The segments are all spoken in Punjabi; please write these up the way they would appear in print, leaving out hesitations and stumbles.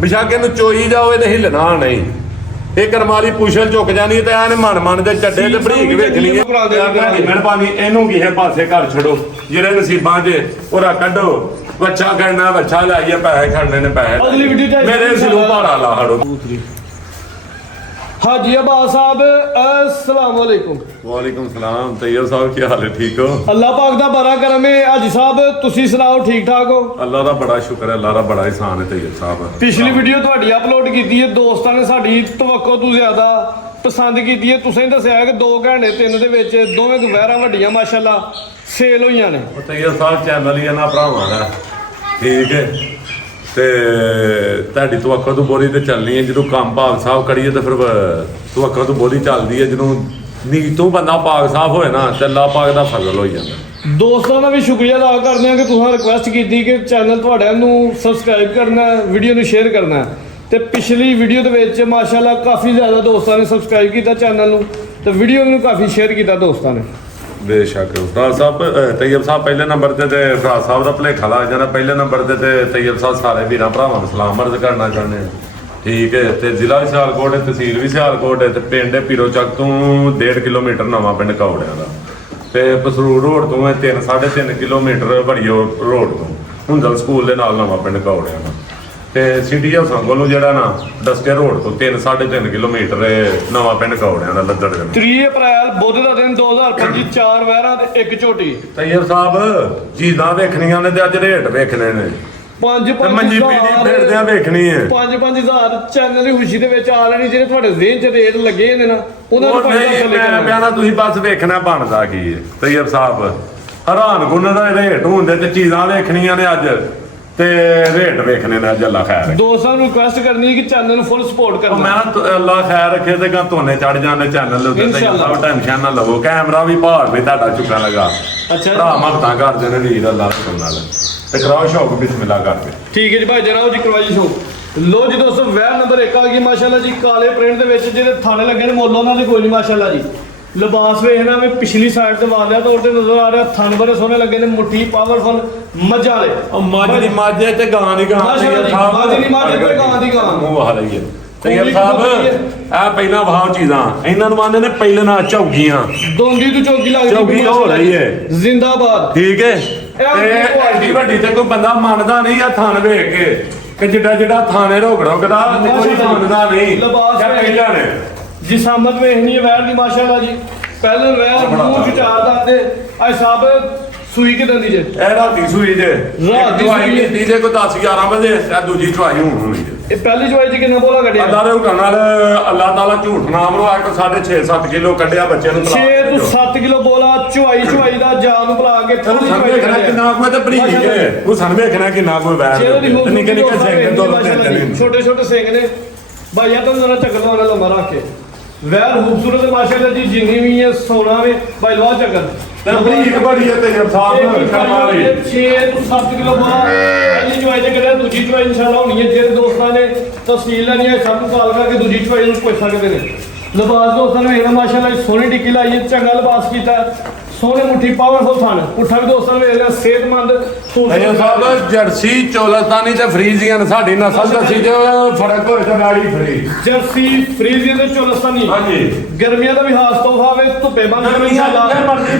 ਬਿਸ਼ੱਕ ਇਹਨੂੰ ਚੋਈ ਜਾਓ ਇਹ ਹਿੱਲਣਾ ਨਹੀਂ। ਇਹ ਕਰਮਾਲੀ ਪੁਛਲ ਝੁਕ ਜਾਣੀ ਤੇ ਐਨ ਮਨ ਦੇ ਚੱਡੇ ਤੇ ਬਰੀਕ ਵੇਖਣੀ ਹੈ। ਮਿਹਰਬਾਨੀ ਇਹਨੂੰ ਕਿਸੇ ਪਾਸੇ ਘਰ ਛੱਡੋ, ਜਿਹੜੇ ਨਸੀਬਾਂ 'ਚ ਉਹਦਾ ਕੱਢੋ। ਬੱਚਾ ਕਰਨਾ ਬੱਚਾ ਲਾਈਏ, ਪੈਸੇ ਖੜਨੇ ਨੇ ਪੈਸੇ ਮੇਰੇ ਸਿਰੋਂ ਭਾਰਾ ਲਾ ਹੜੋ। हाजी अब्बास साहब अस्सलाम वालेकुम। वालेकुम सलाम। तैयब साहब क्या हाल है, ठीक हो? अल्लाह पाक दा बड़ा करम है। हाजी साहब तुसी सुनाओ, ठीक ठाक हो? अल्लाह दा बड़ा शुक्र है, अल्लाह दा बड़ा एहसान है। तैयब साहब पिछली वीडियो ਤੁਹਾਡੀ ਅਪਲੋਡ ਕੀਤੀ ਹੈ, ਦੋਸਤਾਂ ਨੇ ਸਾਡੀ ਤਵੱਕੋ ਤੋਂ ਜ਼ਿਆਦਾ ਪਸੰਦ ਕੀਤੀ ਹੈ। ਤੁਸੀਂ ਦੱਸਿਆ ਕਿ 2 ਘੰਟੇ 3 ਦੇ ਵਿੱਚ ਦੋਵੇਂ ਗਵੈਰਾਂ ਵੱਡੀਆਂ ਮਾਸ਼ਾਅੱਲਾ ਸੇਲ ਹੋਈਆਂ ਨੇ। ਤੈयब ਸਾਹਿਬ ਚੈਨਲ ਹੀ ਇਹਨਾਂ ਭਰਾਵਾਂ ਦਾ, ਠੀਕ ਹੈ ਤੇ ਤੁਹਾਡੀ ਤਵੱਕੋ ਤੋਂ ਬੋਲੀ ਤੇ ਚੱਲਣੀ ਹੈ। ਜਦੋਂ ਕੰਮ ਭਾਗ ਸਾਹਿਬ ਕਰੀਏ ਤਾਂ ਫਿਰ ਤਵੱਕੋ ਤੋਂ ਬੋਲੀ ਚੱਲਦੀ ਹੈ। ਜਦੋਂ ਨੀਤੋਂ ਬੰਦਾ ਭਾਗ ਸਾਹਿਬ ਹੋਏ ਨਾ ਤੇ ਅੱਲਾਹ ਪਾਕ ਦਾ ਫਜ਼ਲ ਹੋ ਜਾਂਦਾ। ਦੋਸਤਾਂ ਦਾ ਵੀ ਸ਼ੁਕਰੀਆ ਅਦਾ ਕਰਦੇ ਹਾਂ ਕਿ ਤੁਸੀਂ ਰਿਕੁਐਸਟ ਕੀਤੀ ਕਿ ਚੈਨਲ ਤੁਹਾਡਾ ਨੂੰ ਸਬਸਕ੍ਰਾਈਬ ਕਰਨਾ, ਵੀਡੀਓ ਨੂੰ ਸ਼ੇਅਰ ਕਰਨਾ। ਤੇ ਪਿਛਲੀ ਵੀਡੀਓ ਦੇ ਵਿੱਚ ਮਾਸ਼ਾਅੱਲਾ ਕਾਫੀ ਜ਼ਿਆਦਾ ਦੋਸਤਾਂ ਨੇ ਸਬਸਕ੍ਰਾਈਬ ਕੀਤਾ ਚੈਨਲ ਨੂੰ ਤੇ ਵੀਡੀਓ ਨੂੰ ਕਾਫੀ ਸ਼ੇਅਰ ਕੀਤਾ ਦੋਸਤਾਂ ਨੇ। ਬੇਸ਼ੱਕ ਫਰਾਜ਼ ਸਾਹਿਬ, ਤੈयब ਸਾਹਿਬ ਪਹਿਲੇ ਨੰਬਰ ਤੇ ਫਰਾਜ਼ ਸਾਹਿਬ ਦਾ ਭੁਲੇਖਾ ਲੱਗ ਜਾਂਦਾ। ਪਹਿਲੇ ਨੰਬਰ ਤੇ ਤੈयब ਸਾਹਿਬ ਸਾਰੇ ਵੀਰਾਂ ਭਰਾਵਾਂ ਨੂੰ ਸਲਾਮ ਅਰਜ਼ ਕਰਨਾ ਚਾਹੁੰਦੇ ਹਾਂ, ਠੀਕ ਹੈ। ਤੇ ਜ਼ਿਲ੍ਹਾ ਵੀ ਸਿਆਲਕੋਟ ਹੈ, ਤਹਿਸੀਲ ਵੀ ਸਿਆਲਕੋਟ ਹੈ ਤੇ ਪਿੰਡ ਪੀਰੋ ਚੱਕ ਤੋਂ 1.5 ਕਿਲੋਮੀਟਰ ਨਵਾਂ ਪਿੰਡ ਕੌੜਿਆਂ ਦਾ ਤੇ ਪਸਰੂਰ ਰੋਡ ਤੋਂ 3.5 ਕਿਲੋਮੀਟਰ ਭੜੀਓ ਰੋਡ ਤੋਂ ਹੁੰਦਲ ਸਕੂਲ ਦੇ ਨਾਲ ਨਵਾਂ ਪਿੰਡ ਕੌੜਿਆਂ ਦਾ ਤੇ ਸਿਟੀ ਹਾਊਸਾਂ ਕੋਲੋਂ ਜਿਹੜਾ ਨਾ ਡਸਕੇ ਰੋਡ ਤੋਂ 3.5 ਕਿਲੋਮੀਟਰ ਨਵਾਂ ਪਿੰਡ ਕੌੜਿਆਂ ਦਾ ਲੱਦੜ ਦੇ। 3 ਅਪ੍ਰੈਲ ਬੁੱਧ ਦਾ ਦਿਨ 2025, 4 ਵਹਿਰਾਂ ਤੇ 1 ਝੋਟੀ। ਤੈयब ਸਾਹਿਬ ਚੀਜ਼ਾਂ ਵੇਖਣੀਆਂ ਨੇ ਤੇ ਅੱਜ ਰੇਟ ਵੇਖਣੇ ਨੇ। 5-5 ਮੰਜੀ ਪੀੜੀ ਫਿਰਦਿਆਂ ਵੇਖਣੀ ਹੈ। 5-5 ਹਜ਼ਾਰ ਚੈਨਲ ਦੀ ਖੁਸ਼ੀ ਦੇ ਵਿੱਚ ਆ ਲੈਣੀ। ਜਿਹੜੇ ਤੁਹਾਡੇ ਜ਼ਿਹਨ 'ਚ ਰੇਟ ਲੱਗੇ ਨੇ ਨਾ ਉਹਨਾਂ ਨੂੰ ਮੈਂ ਪਿਆਣਾ ਤੁਸੀਂ ਬਸ ਵੇਖਣਾ ਬਣਦਾ ਕੀ ਹੈ। ਤैयब ਸਾਹਿਬ ਹੈਰਾਨ ਗੁੰਨ ਦਾ ਰੇਟ ਹੁੰਦੇ ਤੇ ਚੀਜ਼ਾਂ ਵੇਖਣੀਆਂ ਨੇ ਅੱਜ ਤੇ ਰੇਟ ਵੇਖਣੇ ਨੇ ਅੱਜ। ਅੱਲਾ ਖੈਰ ਰੱਖੇ। ਦੋਸਤਾਂ ਨੂੰ ਰਿਕੁਐਸਟ ਕਰਨੀ ਹੈ ਕਿ ਚੈਨਲ ਨੂੰ ਫੁੱਲ ਸਪੋਰਟ ਕਰਨਾ। ਮੈਂ ਅੱਲਾ ਖੈਰ ਰੱਖੇ ਤੇ ਧੋਨੇ ਚੜ ਜਾਂਦੇ ਚੈਨਲ ਦੇ ਉੱਤੇ। ਤैयब ਸਾਹਿਬ ਟੈਨਸ਼ਨ ਨਾ ਲਵੋ, ਕੈਮਰਾ ਵੀ ਭਾਰ ਵੀ ਤੁਹਾਡਾ ਚੁੱਕਾ ਲਗਾ। ਅੱਛਾ ਭਰਾ ਮਹੱਤਾਂ ਕਰਦੇ ਨੇ ਵੀਰ ਅੱਲਾ ਰੱਖਣ ਨਾਲ ਤੇ ਕਰਾਓ ਸ਼ੌਕ ਬਿਸਮਿਲ੍ਲਾ ਕਰਕੇ। ਠੀਕ ਹੈ ਜੀ ਭਾਈ ਜਨਾਬ ਜੀ, ਕਰਵਾਈ ਸ਼ੋ। ਲੋ ਜੀ ਦੋਸਤੋ, ਵੈਰ ਨੰਬਰ 1 ਆ ਗਈ ਮਾਸ਼ਾਅੱਲਾ ਜੀ, ਕਾਲੇ ਪ੍ਰਿੰਟ ਦੇ ਵਿੱਚ ਜਿਹੜੇ ਥਾਣੇ ਲੱਗੇ ਨੇ ਮੁੱਲ ਉਹਨਾਂ ਦੇ ਕੋਈ ਨਹੀਂ ਮਾਸ਼ਾਅੱਲਾ ਜੀ। ਲਿਬਾਸ ਵੇਖਣਾ ਮੈਂ ਪਿਛਲੀ ਸਾਈਡ ਤੇ ਵਾਲਿਆ ਤੌਰ ਤੇ ਨਜ਼ਰ ਆ ਰਿਹਾ। ਥਣ ਬੜੇ ਸੋਹਣੇ ਲੱਗੇ ਨੇ, ਮੁੱਠੀ ਪਾਵਰਫੁਲ ਮੱਝਾਂ ਵਾਲੇ। ਉਹ ਮੱਝ ਦੀ ਮੱਝ ਤੇ ਗਾਂ ਦੀ ਗਾਂ ਮੱਝ ਦੀ ਮੱਝ ਤੇ ਗਾਂ ਦੀ ਗਾਂ। ਮੂੰਹ ਵਾਹ ਰਹੀ ਹੈ ਤैयब ਸਾਹਿਬ। ਆ ਪਹਿਲਾਂ ਵਾਹ ਚੀਜ਼ਾਂ ਇਹਨਾਂ ਨੂੰ ਆਂਦੇ ਨੇ ਪਹਿਲੇ ਨਾ ਝੌਗੀਆਂ। ਦੋਂਦੀ ਤੋਂ ਚੌਕੀ ਲੱਗਦੀ ਚੌਕੀ ਹੋ ਰਹੀ ਹੈ ਜ਼ਿੰਦਾਬਾਦ, ਠੀਕ ਹੈ। ਤੇ ਐਡੀ ਵੱਡੀ ਤੇ ਕੋਈ ਬੰਦਾ ਮੰਨਦਾ ਨਹੀਂ ਆ ਥਣ ਵੇਖ ਕੇ ਕਿ ਜਿਹੜਾ ਥਾਣੇ ਰੋਕਦਾ ਕੋਈ ਮੰਨਦਾ ਨਹੀਂ। ਪਹਿਲਾਂ ਨੇ ਜਿਸਾਮਤ ਵੇਖਣੀ ਹੈ ਵੈਰ ਦੀ ਮਾਸ਼ਾਅੱਲਾ ਜੀ। ਪਹਿਲੇ ਵੈਰ ਮੂੰਹ ਵਿਚਾਰਦਾ ਤੇ ਅੱਜ ਸਾਹਿਬ ਸੂਈ ਕਿਦਾਂ ਦੀ ਜੇ? ਇਹ ਰਾਤੀ ਸੂਈ ਜੇ, ਰਾਤ ਦੀ ਸੂਈ ਕੀਤੀ ਜੇ ਕੋਈ 10-11 ਵਜੇ। ਇਹ ਦੂਜੀ ਚੁਆਈ ਹੋਣੀ ਜੇ। ਇਹ ਪਹਿਲੀ ਚੁਆਈ ਚ ਕਿੰਨਾ ਬੋਲਾ ਕੱਢਿਆ? ਅੱਲਾ ਦੇ ਹੁਕਮ ਨਾਲ ਅੱਲਾਹ ਤਾਲਾ ਝੂਠ ਨਾ ਮਰਵਾ ਕੇ 6.5-7 ਕਿਲੋ ਕੱਢਿਆ ਬੱਚੇ ਨੂੰ। 6 ਤੋਂ 7 ਕਿਲੋ ਬੋਲਾ ਚੁਆਈ ਦਾ ਜਾਨ ਨੂੰ ਬੁਲਾ ਕੇ ਤੂੰ ਸਾਨੂੰ ਵੇਖਣਾ ਕਿੰਨਾ ਕੋਈ ਤੇ ਬਰੀਕ ਹੈ। ਤੂੰ ਸਾਨੂੰ ਵੇਖਣਾ ਕਿੰਨਾ ਕੋਈ ਵੈਰ ਨਿੱਕੇ ਨਿੱਕੇ ਸਿੰਘ ਦੋ ਛੋਟੇ ਛੋਟੇ ਸਿੰਘ ਨੇ ਭਾਈਆ ਤਾਂ ਜ਼ਰਾ ਚੱਕਰ ਵਾਲਾ ਲੰਮਾ ਰੱਖ ਕੇ ਵੈਰ ਖੂਬਸੂਰਤ ਮਾਸ਼ਾਅੱਲਾ ਜੀ। ਜਿੰਨੀ ਵੀ ਹੈ ਸੋਨਾ ਵੇ ਭਾਈ ਲਵਾ ਚੱਕਰ ਤੇ ਬਰੀਕ ਬੜੀ ਹੈ ਤैयब ਸਾਹਿਬ। ਕਮਾਲੀ 6 ਤੋਂ 7 ਕਿਲੋ ਬੋਲਾ ਪਹਿਲੀ ਚੁਆਈ ਚ ਕਰਿਆ, ਦੂਜੀ ਚੁਆਈ ਇਨਸ਼ਾਅੱਲਾ ਹੋਣੀ ਹੈ। ਜਿਹੜੇ ਦੋਸਤਾਂ ਨੇ ਤਸਵੀਰ ਲੈਣੀ ਹੈ ਸਭ ਨੂੰ ਕਾਲ ਕਰਕੇ ਦੂਜੀ ਚੁਆਈ ਨੂੰ ਪੁੱਛ ਸਕਦੇ ਨੇ। ਲਿਬਾਸ ਦੋਸਤਾਂ ਨੂੰ ਵੇਖਣਾ ਮਾਸ਼ਾਅੱਲਾ ਸੋਹਣੀ ਟਿੱਕੀ ਲਾਈ ਹੈ, ਚੰਗਾ ਲਿਬਾਸ ਕੀਤਾ, ਸੋਹਣੇ ਮੁੱਠੀ ਪਾਵਰਫੁਲ ਥਣ। ਪੁੱਠਾ ਵੀ ਦੋਸਤਾਂ ਨੂੰ ਵੇਖ ਲਿਆ ਸਿਹਤਮੰਦ। ਤैयब ਸਾਹਿਬ ਜਰਸੀ ਚੋਲਸਤਾਨੀ ਤੇ ਫਰੀਜ਼ੀਅਨ ਸਾਡੀ ਨਸਲ ਦੱਸੀ ਜੇ ਫਰਕ ਹੋਏ ਤਾਂ ਗਾੜੀ ਫਰੀ। ਜਰਸੀ ਫਰੀਜ਼ੀਅਨ ਤੇ ਚੋਲਸਤਾਨੀ ਹਾਂਜੀ। ਗਰਮੀਆਂ ਦਾ ਵੀ ਹਾਸ ਤੋਹਫਾ ਵੇ। ਧੁੱਪੇ ਬੰਦ ਕਰੋ ਇਨਸ਼ਾਅੱਲਾ,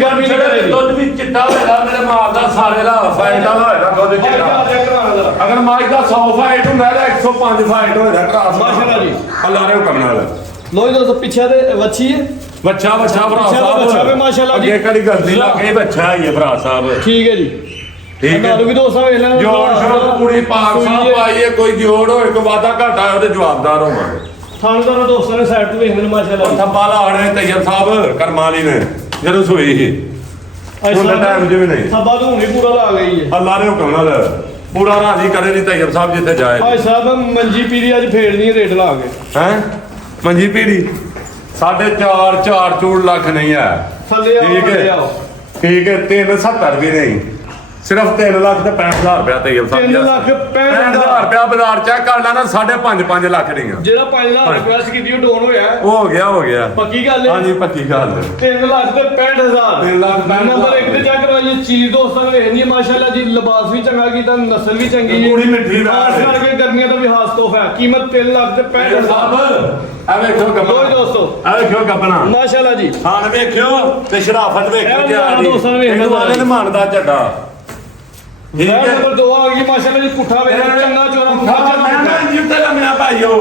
ਗਰਮੀ ਨਹੀਂ ਕਰੇਗੀ। ਦੁੱਧ ਵੀ ਚਿੱਟਾ ਹੋਏਗਾ ਮੇਰੇ ਮਾਲ ਦਾ ਸਾਰੇ ਦਾ ਫਾਇਦਾ ਹੋਏਗਾ ਦੁੱਧ ਚਿੱਟਾ। ਅਗਰ ਮਾਝ ਦਾ 100 ਫਾਈਟ ਹੁੰਦਾ ਤਾਂ 105 ਫਾਈਟ ਹੋਏਗਾ ਕਰਾਸ ਮਾਸ਼ਾਅੱਲਾ ਜੀ। ਅੱਲਾ ਦੇ ਹੁਕਮ ਨਾਲ। ਲੋ ਜੀ ਦੋਸਤੋ, ਪਿੱਛੇ ਤੇ ਵੱਛੀ ਹੈ। ਬੱਚਾ ਭਰਾ ਬੱਚਾ ਵੀ ਮਾਸ਼ਾਅੱਲਾ ਜੀ। ਅੱਗੇ ਕਿਹੜੀ ਗਲਤੀ ਲੱਗੇ ਬੱਚਾ ਹੀ ਹੈ ਭਰਾ ਸਾਹਿਬ। ਠੀਕ ਹੈ ਜੀ, ਠੀਕ ਹੈ। ਤੁਹਾਨੂੰ ਵੀ ਦੋਸਤਾਂ ਵੇਖ ਲੈਣਾ। ਜੋੜ ਸ਼ੋੜ ਪੂਰੀ ਪਾਕ ਸਾਹਿਬ ਪਾਈ ਹੈ। ਕੋਈ ਜੋੜ ਹੋਏ ਕੋਈ ਵਾਦਾ ਘਾਟਾ ਹੋਏ ਉਹਦੇ ਜਵਾਬਦਾਰ ਹੋਵਾਂਗੇ। ਥਾਣੇਦਾਰ ਦੋਸਤਾਂ ਨੇ ਸਾਈਡ ਤੋਂ ਵੇਖ ਲੈਣਾ ਮਾਸ਼ਾਅੱਲਾ। ਥੱਬਾ ਲਾਣੇ ਤैयब ਸਾਹਿਬ ਕਰਮਾਲੀ ਨੇ ਜਦੋਂ ਸੋਈ ਸੀ ਉਹਨਾਂ ਟਾਈਮ ਜਿਵੇਂ ਨਹੀਂ ਥੱਬਾ ਤੋਂ ਹੁਣੇ ਪੂਰਾ ਲਾ ਗਈ ਹੈ। ਅੱਲਾ ਦੇ ਹੁਕਮ ਨਾਲ ਪੂਰਾ ਰਾਜ਼ੀ ਕਰੇ ਨਹੀਂ ਤैयब ਸਾਹਿਬ ਜਿੱਥੇ ਜਾਏ। ਭਾਈ ਸਾਹਿਬ ਮੰਜੀ ਪੀਰੀ ਅੱਜ ਫੇਰਨੀ ਰੇਟ ਲਾ ਕੇ ਹੈ ਮੰਜੀ ਪੀੜੀ 4.5 ਲੱਖ ਨਹੀਂ ਹੈ। ਥੱਲੇ ਠੀਕ ਹੈ, ਠੀਕ ਹੈ। 370 ਵੀ ਨਹੀਂ ਸਿਰਫ 3 ਲੱਖ ਤੇ 65,000 ਰੁਪਇਆ ਤੇਲ ਸਾਹਿਬ 3 ਲੱਖ 65,000 ਰੁਪਇਆ ਬਾਜ਼ਾਰ ਚੈੱਕ ਕਰ ਲੈਣਾ 5.5 ਲੱਖ ਦੀਆਂ ਜਿਹੜਾ 5 ਲੱਖ ਰੁਪਇਆ ਸੀ ਕੀਤੀ ਉਹ ਡਾਊਨ ਹੋਇਆ ਉਹ ਹੋ ਗਿਆ ਪੱਕੀ ਗੱਲ ਹੈ ਹਾਂਜੀ ਪੱਕੀ ਗੱਲ 3 ਲੱਖ ਤੇ 65,000 3 ਲੱਖ ਨੰਬਰ 1 ਤੇ ਚੈੱਕ ਕਰਵਾਈਏ ਚੀਜ਼ ਦੋਸਤਾਂ ਨੇ ਵੇਖਣੀ ਮਾਸ਼ਾਅੱਲਾ ਜੀ ਲਿਬਾਸ ਵੀ ਚੰਗਾ ਕੀਤਾ ਨਸਲ ਵੀ ਚੰਗੀ ਹੈ ਪੂਰੀ ਮਿੱਠੀ ਖਾਸ ਵੈੜ ਕਰਕੇ ਗਰਮੀਆਂ ਦਾ ਵੀ ਹਾਸ ਤੋਹਫਾ ਹੈ ਕੀਮਤ 3 ਲੱਖ ਤੇ 65,000 ਸਾਹਿਬ ਆ ਵੇਖੋ ਲੋ ਗੱਪਣਾ ਦੋਸਤੋ ਆ ਵੇਖੋ ਗੱਪਣਾ ਮਾਸ਼ਾਅੱਲਾ ਜੀ ਖਾਨ ਵੇਖਿਓ ਤੇ ਸ਼ਰਾਫਤ ਵੇਖਿਓ ਇਹ ਕਿਆ ਦੀ ਦੋਸਤਾਂ ਨੇ ਵੇਖਣਾ ਵਾਲੇ ਨੇ ਮਾਨਦਾ ਝੱਡਾ ਠੀਕ ਵੈੜ ਹੈ ਨੰਬਰ 2 ਆ ਗਈ ਮਾਸ਼ਾਅੱਲਾ ਜੀ ਪੁੱਠਾ ਵੇਖ ਚੰਗਾ ਚੋਰਾ ਪੁੱਠਾ ਮੈਂ ਨਾ ਜਿੱਤੇ ਲੰਮਿਆ ਭਾਈਓ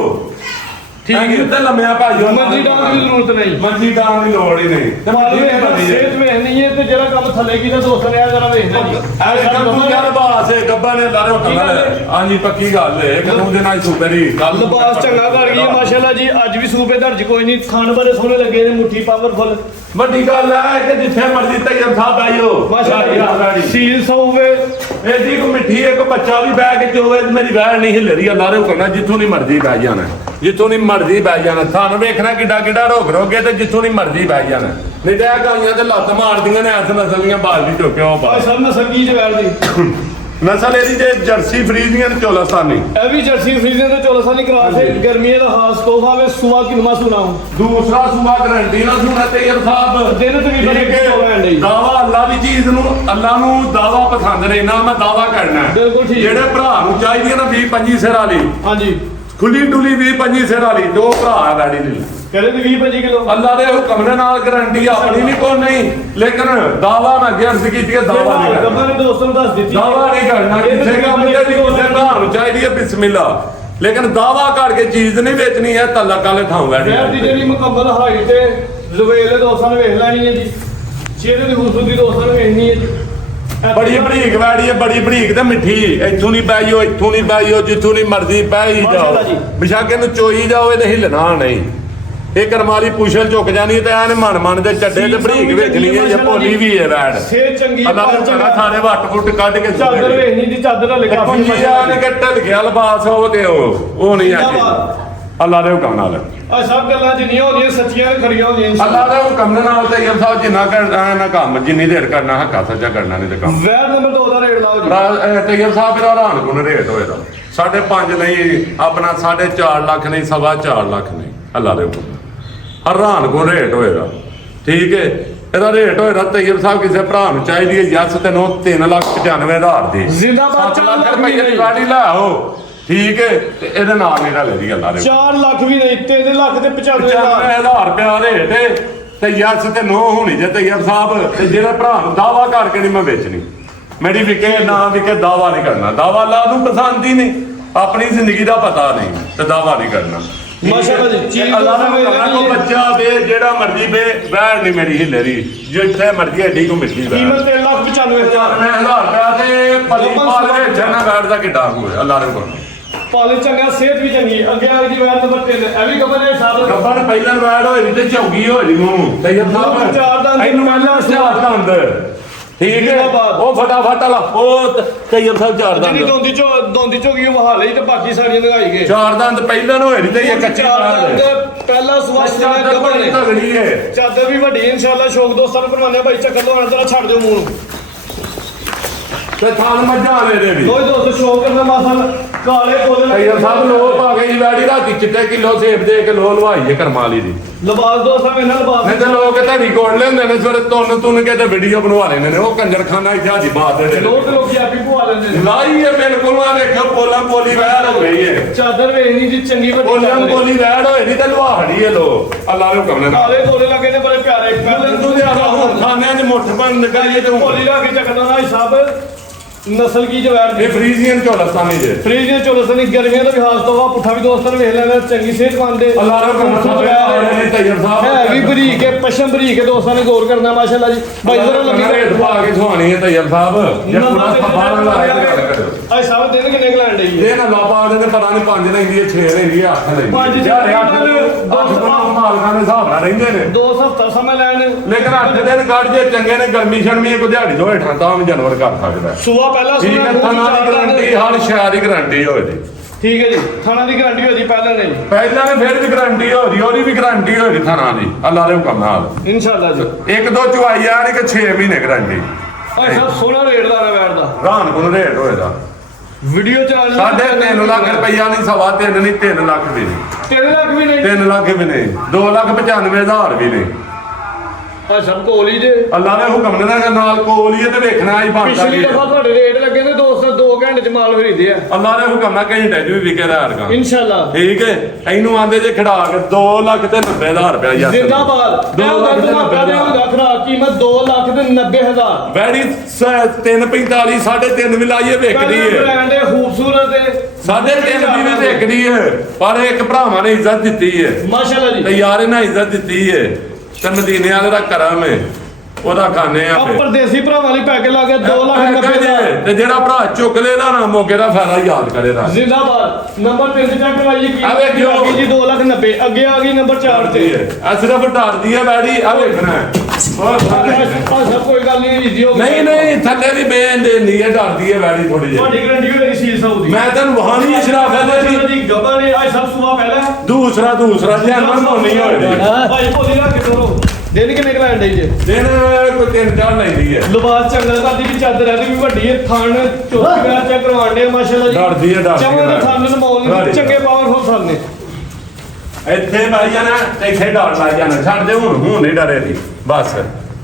ਠੀਕ ਹੈ ਜਿੱਤੇ ਲੰਮਿਆ ਭਾਈਓ ਮੰਜੀ ਡਾਉਣ ਦੀ ਜ਼ਰੂਰਤ ਨਹੀਂ ਮੰਜੀ ਡਾਉਣ ਦੀ ਲੋੜ ਹੀ ਨਹੀਂ ਤੇ ਮਾਲ ਮੰਜੀ ਵੇਖ ਬਣੀ ਸਿਹਤ ਵੇਖਣੀ ਹੈ ਤੇ ਜਿਹੜਾ ਕੰਮ ਥੱਲੇ ਕੀਤਾ ਦੋਸਤਾਂ ਨੇ ਆ ਜਰਾ ਵੇਖ ਲੈ ਜੀ ਐ ਗੱਬੂ ਯਾਰ ਬਾਸ ਹੈ ਗੱਬਾ ਨੇ ਲਾਰੇ ਹੋਟਲ ਹਾਂਜੀ ਪੱਕੀ ਗੱਲ ਹੈ ਕਦੋਂ ਦੇ ਨਾਲ ਸੂਬੇ ਦੀ ਗੱਲ ਲਿਬਾਸ ਚੰਗਾ ਕਰ ਗਈ ਹੈ ਮਾਸ਼ਾਅੱਲਾ ਜੀ ਅੱਜ ਵੀ ਸੂਬੇ ਦਰਜ ਕੋਈ ਨਹੀਂ ਖਾਣ ਬਾਰੇ ਸੋਹਣੇ ਲੱਗੇ ਨੇ ਮੁੱਠੀ ਪਾਵਰਫੁਲ ਵੱਡੀ ਗੱਲ ਹੈ ਕਿ ਜਿੱਥੇ ਮਰਜ਼ੀ ਤੈਯਬ ਸਾਹਿਬ ਆਇਓ ਮਾਸ਼ਾਅੱਲਾ ਸੀਲ ਸੌਵੇ ਇਹਦੀ ਕੋ ਮਿੱਠੀ ਇੱਕ ਬੱਚਾ ਵੀ ਬਹਿ ਕੇ ਚੋਵੇ ਮੇਰੀ ਵੈਲ ਨਹੀਂ ਹਿੱਲ ਰਹੀ ਅੱਲਾ ਰੇ ਕਰਨਾ ਜਿੱਥੋਂ ਨਹੀਂ ਮਰਜ਼ੀ ਬਹਿ ਜਾਣਾ ਜਿੱਥੋਂ ਨਹੀਂ ਮਰਜ਼ੀ ਬਹਿ ਜਾਣਾ ਤੁਹਾਨੂੰ ਵੇਖਣਾ ਕਿੱਡਾ ਰੋਕ ਰੋਗੇ ਤੇ ਜਿੱਥੋਂ ਨਹੀਂ ਮਰਜ਼ੀ ਬਹਿ ਜਾਣਾ ਨਹੀਂ ਤੇ ਇਹ ਗਾਈਆਂ ਤੇ ਲੱਤ ਮਾਰਦੀਆਂ ਨੇ ਐਸ ਨਸਲ ਦੀਆਂ ਬਾਲ ਵੀ ਚੁੱਕਿਆ ਉਹ ਭਾਈ ਸਾਹਿਬ ਨਸਲ ਕੀ ਜਵੈਲ ਦੀ ਨਸਲ ਇਹਦੀ ਜੇ ਜਰਸੀ ਫਰੀਜ਼ੀਅਨ ਚੋਲਸਤਾਨੀ ਇਹ ਵੀ ਜਰਸੀ ਫਰੀਜ਼ਨ ਤੇ ਚੋਲਸਾਨੀ ਕਰਾਸ ਹੈ ਗਰਮੀਆਂ ਦਾ ਖਾਸ ਤੋਹਫਾ ਵੇ ਸੁਆ ਕਿਨਮਾ ਸੁਣਾਉ ਦੂਸਰਾ ਸੂਆ ਗਰੰਟੀ ਨਾਲ ਸੁਣਾ ਤੈਯਬ ਸਾਹਿਬ ਦਿਨ ਤੇ ਵੀ ਬੜੇ ਕਿਸ ਹੋ ਰਹੇ ਦਾਵਾ ਅੱਲਾ ਦੀ ਚੀਜ਼ ਨੂੰ ਅੱਲਾ ਨੂੰ ਦਾਵਾ ਪਸੰਦ ਨੇ ਨਾ ਮੈਂ ਦਾਵਾ ਕਰਨਾ ਹੈ। ਬਿਲਕੁਲ ਠੀਕ। ਜਿਹੜੇ ਭਰਾ ਨੂੰ ਚਾਹੀਦੀ ਹੈ ਨਾ 20-25 ਸਿਰ ਵਾਲੀ ਹਾਂਜੀ ਖੁੱਲੀ ਡੁੱਲੀ 20-25 ਸਿਰ ਵਾਲੀ ਦੋ ਭਰਾ ਹੈ ਵੈੜੀ ਲਈ ਕਹਿੰਦੇ ਤੇ 20-25 ਕਿਲੋ ਅੱਲਾ ਦੇ ਹੁਕਮ ਦੇ ਨਾਲ ਗਾਰੰਟੀ ਆਪਣੀ ਨਹੀਂ ਕੋਈ ਨਹੀਂ ਲੇਕਿਨ ਦਾਵਾ ਮੈਂ ਗਿਆਰਸ ਕੀਤੀ ਹੈ ਦਾਵਾ ਨਹੀਂ ਕਰਨਾ ਗੱਬਰ ਨੇ ਦੋਸਤਾਂ ਨੂੰ ਦੱਸ ਦਿੱਤੀ ਦਾਵਾ ਨਹੀਂ ਕਰਨਾ ਕਿਸੇ ਕੰਮ ਦੇ ਵੀ ਕਿਸੇ ਭਰਾ ਨੂੰ ਚਾਹੀਦੀ ਹੈ ਬਿਸਮਿਲ੍ਲਾ ਲੇਕਿਨ ਦਾਵਾ ਕਰਕੇ ਚੀਜ਼ ਨਹੀਂ ਵੇਚਣੀ ਹੈ ਤਲਕ ਵਾਲੇ ਥਾਂ ਵੈਰ ਦੀ ਵੈੜੀ ਜਿਹੜੀ ਮੁਕੰਮਲ ਹਾਈਟ ਤੇ ਜ਼ਵੇਲ ਦੋਸਤਾਂ ਨੇ ਵੇਖ ਲੈਣੀ ਹੈ ਜੀ ਚਿਹਰੇ ਦੀ ਖੂਬਸੂਰਤੀ ਦੋਸਤਾਂ ਨੇ ਵੇਖਣੀ ਹੈ ਜੀ ਬੜੀ ਬਰੀਕ ਵੈੜੀ ਹੈ ਬੜੀ ਬਰੀਕ ਤੇ ਮਿੱਠੀ ਇੱਥੋਂ ਨਹੀਂ ਪਾਈਓ ਇੱਥੋਂ ਨਹੀਂ ਪਾਈਓ ਜਿੱਥੋਂ ਨਹੀਂ ਮਰਜ਼ੀ ਪਾਈ ਜਾਓ ਮਾਸ਼ਾਅੱਲਾ ਜੀ। ਬਿਸ਼ੱਕ ਇਹਨੂੰ ਚੋਈ ਜਾਓ ਇਹ ਹਿੱਲਣਾ ਨਹੀਂ ਇਹ ਕਰਮਾਲੀ ਪੁਛਲ ਝੁਕ ਜਾਣੀ ਤੇ ਐਨ ਮਨ ਦੇ ਚੱਡੇ ਤੇ ਬਰੀਕ ਵੇਚਣੀ ਹੈ ਜੇ ਭੋਲੀ ਵੀ ਹੈ ਵੈੜ ਸਿਹਤ ਚੰਗੀ ਅੱਲਾ ਨੇ ਚੰਗਾ ਸਾਰੇ ਵੱਟ ਫੁੱਟ ਕੱਢ ਕੇ ਚਾਦਰ ਵੇਖਣੀ ਦੀ ਚਾਦਰ ਨਾਲ ਲਿਖਾ ਪੁੰਜਿਆ ਨੇ ਕੱਟਲ ਗਿਆ ਲਬਾਸ ਉਹ ਤੇ ਉਹ ਨਹੀਂ ਆਜੀ ਅੱਲਾ ਦੇ ਹੁਕਮ ਨਾਲ ਆ ਸਭ ਗੱਲਾਂ ਜਿੰਨੀਆਂ ਹੁੰਦੀਆਂ ਸੱਚੀਆਂ ਤੇ ਖਰੀਆਂ ਹੁੰਦੀਆਂ ਅੱਲਾ ਦੇ ਹੁਕਮ ਦੇ ਨਾਲ ਤੇ ਇਹ ਸਾਹਿਬ ਜਿੰਨਾ ਕਰਨਾ ਨਾ ਕੰਮ ਜਿੰਨੀ ਦੇਰ ਕਰਨਾ ਹੱਕਾ ਸੱਚਾ ਕਰਨਾ ਨਹੀਂ ਤੇ ਕੰਮ ਵੈਰ ਨੰਬਰ 2 ਦਾ ਰੇਟ ਲਾਓ ਜੀ ਤੈਯਬ ਸਾਹਿਬ ਇਹਦਾ ਹੈਰਾਨ ਗੁਣ ਰੇਟ ਹੋਏਦਾ 5.5 ਨਹੀਂ ਆਪਣਾ 4.5 ਲੱਖ ਨਹੀਂ 4.5 ਲੱਖ ਨਹੀਂ ਅੱਲਾ ਦੇ ਹੁਕਮ ਹੈਰਾਨ ਗੁਣ ਰੇਟ ਹੋਏਗਾ ਠੀਕ ਹੈ ਇਹਦਾ ਰੇਟ ਹੋਏਗਾ ਤੈਯਬ ਸਾਹਿਬ ਕਿਸੇ ਭਰਾ ਨੂੰ ਚਾਹੀਦੀ ਹੈ ਯਸ ਤੈਨੂੰ 3,95,000 ਦੀ ਜ਼ਿੰਦਾਬਾਦ 7 ਲੱਖ ਰੁਪਏ ਦੀ ਗਾੜੀ ਲੈ ਆਓ ਠੀਕ ਹੈ ਤੇ ਇਹਦੇ ਨਾਲ ਨਹੀਂ ਰਲੇ ਦੀ ਗੱਲਾਂ ਦੇ 4 ਲੱਖ ਵੀ ਨਹੀਂ 3 ਲੱਖ ਤੇ 95,000 95,000 ਰੁਪਇਆ ਰੇਟ ਤੇ ਯਸ ਤੇ ਨੋ ਹੋਣੀ ਜੇ ਤੈਯਬ ਸਾਹਿਬ ਤੇ ਜਿਹੜਾ ਭਰਾ ਨੂੰ ਦਾਵਾ ਕਰਕੇ ਨਹੀਂ ਮੈਂ ਵੇਚਣੀ ਮੇਰੀ ਵਿਕੇ ਨਾ ਵਿਕੇ ਦਾਵਾ ਨਹੀਂ ਕਰਨਾ ਦਾਵਾ ਲਾ ਨੂੰ ਪਸੰਦ ਹੀ ਨਹੀਂ ਆਪਣੀ ਜ਼ਿੰਦਗੀ ਦਾ ਪਤਾ ਨਹੀਂ ਤੇ ਦਾਵਾ ਨਹੀਂ ਕਰਨਾ ਮਾਸ਼ਾਅੱਲਾ ਜੀ ਚੀਜ਼ ਅੱਲਾਹ ਦਾ ਹੁਕਮ ਕੋ ਬੱਚਾ ਵੇ ਜਿਹੜਾ ਮਰਜ਼ੀ ਵੇ ਵੈੜ ਨਹੀਂ ਮੇਰੀ ਹਿੱਲੇ ਦੀ ਜਿੱਥੇ ਮਰਜ਼ੀ ਐਡੀ ਕੋ ਮਿੱਟੀ ਵੈੜ ਕੀਮਤ 3,95,000 ਮੈਂ 1000 ਰੁਪਇਆ ਤੇ ਪਲੀ ਪਾਲ ਦੇ ਜਨਾ ਵੈੜ ਦਾ ਕਿੱਡਾ ਹੋਇਆ ਅੱਲਾਹ ਦੇ ਹੁਕਮ ਪਾਲੇ ਚੰਗਾ ਸਿਹਤ ਵੀ ਚੰਗੀ ਅੱਗੇ ਆ ਗਈ ਵੈਰ ਨੰਬਰ 3 ਇਹ ਵੀ ਖਬਰ ਹੈ ਸਾਹਿਬ ਗੱਬਰ ਪਹਿਲਾਂ ਵੈੜ ਹੋਈ ਤੇ ਝੌਗੀ ਹੋਈ ਨੂੰ ਤੈਯਬ ਸਾਹਿਬ ਚਾਰ ਦੰਦ ਇਹਨੂੰ ਮੰਨਿਆ ਚਾਰ ਦੰਦ ਠੀਕ ਹੈ ਉਹ ਫਟਾਫਟ ਲਾ ਉਹ ਤੈਯਬ ਸਾਹਿਬ ਚਾਰ ਜਿਹੜੀ ਦੰਦ ਦੋਂਦੀ ਝੋਗੀ ਉਹ ਵਹਾ ਲਈ ਤੇ ਬਾਕੀ ਸਾਰੀਆਂ ਲਗਾਈ ਗਏ ਚਾਰ ਦੰਦ ਪਹਿਲਾਂ ਨੂੰ ਹੋਈ ਤੇ ਇਹ ਕੱਚੀ ਚਾਰ ਬਾਤ ਹੈ ਦੰਦ ਪਹਿਲਾ ਸਵਾਸ ਚਾਦਰ ਗੱਬਰ ਬੜੀ ਨੇ ਤਗੜੀ ਹੈ ਚਾਦਰ ਵੀ ਵੱਡੀ ਇਨਸ਼ਾਅੱਲਾ ਸ਼ੌਕ ਦੋਸਤਾਂ ਨੂੰ ਕਰਵਾਉਂਦੇ ਭਾਈ ਚੱਕਰ ਲਵਾਉਣਾ ਜਰਾ ਛੱਡ ਦਿਓ ਮੂੰਹ ਨੂੰ ਤੇ ਥਾਨ ਮੱਝਾਂ ਵਾਲੇ ਦੇ ਵੀ ਦੋਈ ਦੋਸਤ ਸ਼ੌਕ ਕਰਨਾ ਮਾਸਲ ਕਾਲੇ ਕੋਲੇ ਤੈਯਬ ਸਾਹਿਬ ਲੋਕ ਆ ਗਏ ਜੀ ਵੈੜੀ ਰਾਤੀ ਚਿੱਟੇ ਕਿਲੋ ਸੇਬ ਦੇ ਕੇ ਲੋ ਲਵਾਈਏ ਕਰਮਾਲੀ ਦੀ ਲਿਬਾਸ ਦੋਸਤਾਂ ਇਹਨਾਂ ਲਿਬਾਸ ਨਹੀਂ ਤੇ ਲੋਕ ਤੁਹਾਡੀ ਕੋਲ ਲੈਂਦੇ ਨੇ ਸਵੇਰੇ ਤੁੰਨ ਕੇ ਤੇ ਵੀਡੀਓ ਬਣਵਾ ਲੈਂਦੇ ਨੇ ਉਹ ਕੰਜਰਖਾਨਾ ਇਜਾਜ਼ੀ ਬਾਤ ਦੇ ਲੋਕੀ ਆਪੀ ਭੁਆ ਲੈਂਦੇ ਨੇ ਲਾਈ ਹੈ ਬਿਲਕੁਲ ਆ ਦੇਖੋ ਪੋਲਾ ਪੋਲੀ ਵੈੜ ਹੋ ਗਈ ਹੈ ਚਾਦਰ ਵੇਖਣੀ ਜੀ ਚੰਗੀ ਵੱਡੀ ਪੋਲਾਂ ਚਾਦਰ ਹੈ। ਪੋਲੀ ਵੈੜ ਹੋਈ ਨਹੀਂ ਤੇ ਲਵਾਹੜੀ ਹੈ ਲੋ ਅੱਲਾ ਦੇ ਹੁਕਮ ਨਾਲ ਕਾਲੇ ਕੋਲੇ ਲੱਗੇ ਨੇ ਬੜੇ ਪਿਆਰੇ ਪਹਿਲਾਂ ਤੂੰ ਦੇ ਆ ਹੁਣ ਖਾਨਿਆਂ 'ਚ ਮੁੱਠ ਬਣ ਨਗਾਈਏ ਤੇ ਭੋਲੀ ਲਾ ਕੇ ਚੱਕਦਾ ਨਾ ਹਿਸਾਬ ਨਸਲ ਕੀ ਜਵੈਰ ਇਹ ਫਰੀਜ਼ੀਅਨ ਚੋਲਸਤਾਨੀ ਜੇ ਫਰੀਜ ਦੇ ਚੋਲਸਨੀ ਗਰਮੀਆਂ ਦਾ ਵੀ ਹਾਸ ਤੋਂ ਵਾ ਪੁੱਠਾ ਵੀ ਦੋਸਤਾਂ ਨੂੰ ਵੇਖ ਲੈਣਾ ਚੰਗੀ ਸਿਹਤ ਮੰਨਦੇ ਅੱਲਾ ਦੇ ਹੁਕਮ ਨਾਲ ਸਾਰੇ ਤੈਯਬ ਸਾਹਿਬ ਹੈ ਵੀ ਬਰੀਕ ਹੈ ਪਸ਼ਮ ਬਰੀਕ ਹੈ ਦੋਸਤਾਂ ਨੇ ਗੌਰ ਕਰਨਾ ਮਾਸ਼ਾਅੱਲਾ ਜੀ ਭਾਈ ਜ਼ਰਾ ਲੰਮੀ ਰੇਟ ਪਾ ਕੇ ਸੁਹਾਣੀ ਹੈ ਤੈਯਬ ਸਾਹਿਬ ਜੇ ਪੂਰਾ ਸਫਾ ਨਾਲ ਲਾਇਆ ਤੇ ਗੱਲ ਕਰਿਓ ਆਏ ਸਾਹਿਬ ਦਿਨ ਕਿੰਨੇ ਗਲਾਣ ਡਈ ਹੈ ਇਹ ਨਾ ਲਾਪਾ ਦੇ ਪਤਾ ਨਹੀਂ 5 ਲੈਂਦੀ ਹੈ 6 ਲੈਂਦੀ ਹੈ 8 ਲੈਂਦੀ ਪੰਜ ਹੈ 8 ਮਾਲਕਾਂ ਦੇ ਹਿਸਾਬ ਨਾਲ ਰਹਿੰਦੇ ਨੇ 2 ਹਫ਼ਤਾ ਸਮਾਂ ਲੈਣ ਲੇਕਿਨ 8 ਦਿਨ ਕੱਢ ਜੇ ਚੰਗੇ ਨੇ ਗਰਮੀ ਸ਼ਰਮੀ ਕੋ ਦਿਹਾੜੀ ਜੋ ਹੇਠਾਂ ਤਾਂ ਵੀ ਜਾਨਵਰ ਕਰ ਸਕਦਾ ਹੈ। ਸੂਆ ਪਹਿਲਾ ਠੀਕ ਹੈ ਸੂਆ ਥਾਣਾ ਦੀ ਗਾਰੰਟੀ ਹਰ ਸ਼ਹਿਰ ਦੀ ਗਾਰੰਟੀ ਹੋਏ ਜੀ ਠੀਕ ਹੈ ਜੀ ਥਾਣਾ ਦੀ ਗਾਰੰਟੀ ਹੋ ਜੀ ਪਹਿਲਾਂ ਨੇ ਪਹਿਲਾਂ ਨੇ ਫਿਰ ਵੀ ਗਾਰੰਟੀ ਹੋ ਰਹੀ ਉਹਦੀ ਵੀ ਗਾਰੰਟੀ ਹੋ ਰਹੀ ਥਾਣਾ ਦੀ ਅੱਲਾ ਦੇ ਹੁਕਮ ਨਾਲ ਇਨਸ਼ਾਅੱਲਾ ਜੀ ਇੱਕ ਦੋ ਚੁਆਈ ਆ ਨਹੀਂ ਕਿ 6 ਮਹੀਨੇ ਗਾਰੰਟੀ ਭਾਈ ਸਾਹਿਬ ਸੋਹਣਾ ਰੇਟ ਦਾ ਵੈਟ ਦਾ ਰਾਨ ਕੋਲ ਰੇਟ ਹੋਏਗਾ ਵੀਡੀਓ ਚਲਾਣੀ 3.5 ਲੱਖ ਰੁਪਈਆ ਨਹੀਂ, 3.5 ਨਹੀਂ, 3 ਲੱਖ ਵੀ ਨਹੀਂ, 3 ਲੱਖ ਵੀ ਨਹੀਂ 3 ਲੱਖ ਵੀ ਨਹੀਂ, 2,95,000 ਵੀ ਨਹੀਂ। ਆ ਸਭ ਕੋਲ ਹੀ ਜੇ ਅੱਲਾ ਦੇ ਹੁਕਮ ਦੇ ਨਾਲ ਕੋਲ ਹੀ ਤੇ ਵੇਖਣਾ ਹੀ ਬਣਦਾ ਪਿਛਲੀ ਕੀ ਦਫਾ ਤੁਹਾਡੇ ਰੇਟ ਲੱਗੇ ਨੇ ਦੋਸਤੋ 2 ਘੰਟੇ ਚ ਮਾਲ ਖਰੀਦੇ ਆ ਅੱਲਾ ਦੇ ਹੁਕਮ ਨਾਲ ਘੰਟੇ ਚ ਵੀ ਵਿਕੇ ਦਾ ਹਰਕਾ ਇਨਸ਼ਾਅੱਲਾ ਠੀਕ ਹੈ। ਇਹਨੂੰ ਆਂਦੇ ਜੇ ਖੜਾ ਕੇ 2,90,000 ਰੁਪਇਆ ਯਾਰ ਜ਼ਿੰਦਾਬਾਦ ਦੋ ਲੱਖ ਤੇ 90,000 ਦਾ ਖਰਾਬ ਕੀਮਤ 2,90,000 ਵੈਰੀ 3.45 3.5 ਵੀ ਲਾਈਏ ਵਿਕਦੀ ਹੈ, ਬ੍ਰਾਂਡ ਹੈ ਖੂਬਸੂਰਤ ਹੈ 3.5 ਵੀ ਵਿਕਦੀ ਹੈ। ਪਰ ਇੱਕ ਭਰਾਵਾਂ ਨੇ ਇੱਜ਼ਤ ਦਿੱਤੀ ਹੈ ਮਾਸ਼ਾਅੱਲਾ ਜੀ ਤੇ ਯਾਰ ਇਹਨਾਂ ਇੱਜ਼ਤ ਦਿੱਤੀ ਹੈ ਤੇ ਮਦੀਨੇ ਵਾਲੇ ਦਾ ਕਰਮ ਹੈ, ਉਹਦਾ ਖਾਣੇ ਆ ਆ ਫਿਰ। ਪਰਦੇਸੀ ਭਰਾਵਾਂ ਲਈ ਪੈਕੇ ਲਾ ਕੇ 2,90,000 ਤੇ ਜਿਹੜਾ ਭਰਾ ਚੁੱਕ ਲੈਦਾ ਨਾ ਮੋਗੇ ਦਾ ਫਾਇਦਾ ਯਾਦ ਕਰੇਦਾ। ਜ਼ਿੰਦਾਬਾਦ ਨੰਬਰ 3 ਤੇ ਚੈੱਕ ਕਰਵਾਈਏ ਕੀ ਆ ਵੇਖਿਓ। ਆ ਗਈ ਜੀ 2,90,000 ਅੱਗੇ ਆ ਗਈ ਨੰਬਰ 4 ਤੇ ਆ ਸਿਰਫ ਡਰਦੀ ਹੈ ਬੈੜੀ, ਆ ਵੇਖਣਾ ਹੋਰ ਸਭ ਕੋਈ ਗੱਲ ਨਹੀਂ ਈਜ਼ੀ ਹੋ ਨਹੀਂ ਨਹੀਂ ਥੱਲੇ ਵੀ ਬੇਨ ਦੇਣੀ ਹੈ, ਡਰਦੀ ਹੈ ਬੈੜੀ ਥੋੜੀ ਜਿਹੀ। ਤੁਹਾਡੀ ਗਰੰਟੀ ਹੋਏਗੀ ਸੀਲ ਸਾਊਦੀ ਮੈਂ ਤੈਨੂੰ ਵਹਾਨੀ ਸ਼ਰਾਫ ਹੈ ਜੀ ਗੱਬਰ ਨੇ ਅੱਜ ਸਭ ਸੁਬਾ ਪਹਿਲਾਂ ਦੂਸਰਾ ਧਿਆਨ ਨਾਲ ਨਹੀਂ ਹੋਏਗੀ। ਭਾਈ ਭੋਲੀ ਲਾ ਕੇ ਤੋਰੋ ਦਿਨ ਕਿੰਨੇ ਕਲਾਣ ਦੇ ਜੇ ਦਿਨ ਕੋਈ 3-4 ਲੈਂਦੀ ਹੈ। ਲਿਬਾਸ ਚੰਗਾ ਕਰਦੀ ਵੀ ਚਾਦਰ ਇਹਦੀ ਵੀ ਵੱਡੀ ਹੈ ਥਣ ਚੌਥੀ ਵਾਰ ਚੈੱਕ ਕਰਵਾਉਂਦੇ ਮਾਸ਼ਾਅੱਲਾ ਜੀ ਡਰਦੀ ਹੈ ਚੰਗੇ ਦੇ ਥਣ ਨੂੰ ਮੌਲ ਚੰਗੇ ਪਾਵਰਫੁਲ ਥਣ ਨੇ ਇੱਥੇ ਬਾਈ ਜਾਣਾ ਇੱਥੇ ਡਰ ਲੱਗ ਜਾਣਾ, ਛੱਡ ਦੇ ਹੁਣ ਨਹੀਂ ਡਰੇ ਦੀ ਬਸ।